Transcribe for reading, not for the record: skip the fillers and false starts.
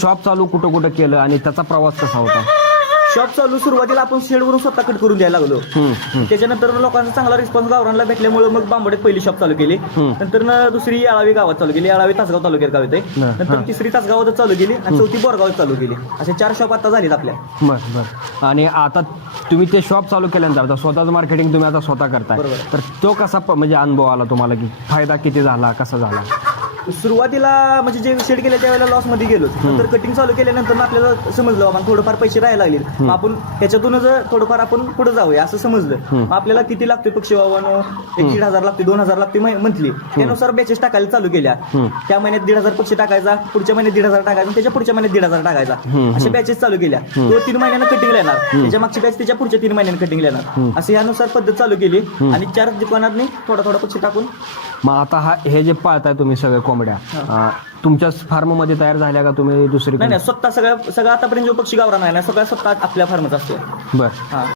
Shop चालू कुठं कुठं केलं आणि त्याचा प्रवास कसा होता? शॉप चालू सुरुवातीला आपण शेडवरून स्वतः कट करून द्यायला लागलो. त्याच्यानंतर लोकांचा चांगला रिस्पॉन्स गावरानला भेटल्यामुळे मग बांबोड्यात पहिली शॉप चालू केली. नंतर दुसरी याळावी गावात चालू केली, याळावी तासगाव तालुक्यात गाव येते. नंतर तिसरी तासगावात चालू केली आणि चौथी बोरगावात चालू केली. असे 4 शॉप आता झालीत आपल्या. बरं बरं. आणि आता तुम्ही ते शॉप चालू केल्यानंतर आता स्वतःचं मार्केटिंग तुम्ही आता स्वतः करताय, तर तो कसा म्हणजे अनुभव आला तुम्हाला, की फायदा किती झाला, कसा झाला? सुरुवातीला म्हणजे जे शेड केलं त्यावेळेला लॉस मध्ये गेलो. नंतर कटिंग चालू केल्यानंतर आपल्याला समजलं बाबा थोडंफार पैसे राहायला लागले, मग आपण त्याच्यातूनच थोडंफार आपण पुढे जाऊया असं समजलं. मग आपल्याला किती लागते पक्षी बाबांनो, 1,500 लागते, 2,000 लागते मंथली. त्यानुसार बॅचेस टाकायला चालू केल्या. त्या महिन्यात 1,500 पक्षी टाकायचा, पुढच्या महिन्यात 1,500 टाकायचा, त्याच्या पुढच्या महिन्यात 1,500 टाकायचा. अशा बॅचेस चालू केल्या. तो 3 महिन्यानं कटिंग येणार, त्याच्या मागची बॅच त्याच्या पुढच्या 3 महिन्यानं कटिंग येणार. असं यानुसार पद्धत चालू केली आणि 4 दुकानांनी थोडा थोडा पक्षी टाकून. मग आता हे जे पाळताय तुम्ही सगळे कोंबड्या तुमच्या फार्म मध्ये तयार झाल्या का तुम्ही दुसरी? नाही, स्वतः सगळं आतापर्यंत जो पक्षी गावरान आहे ना, सगळं स्वतः आपल्या फार्मच असतो. बरं.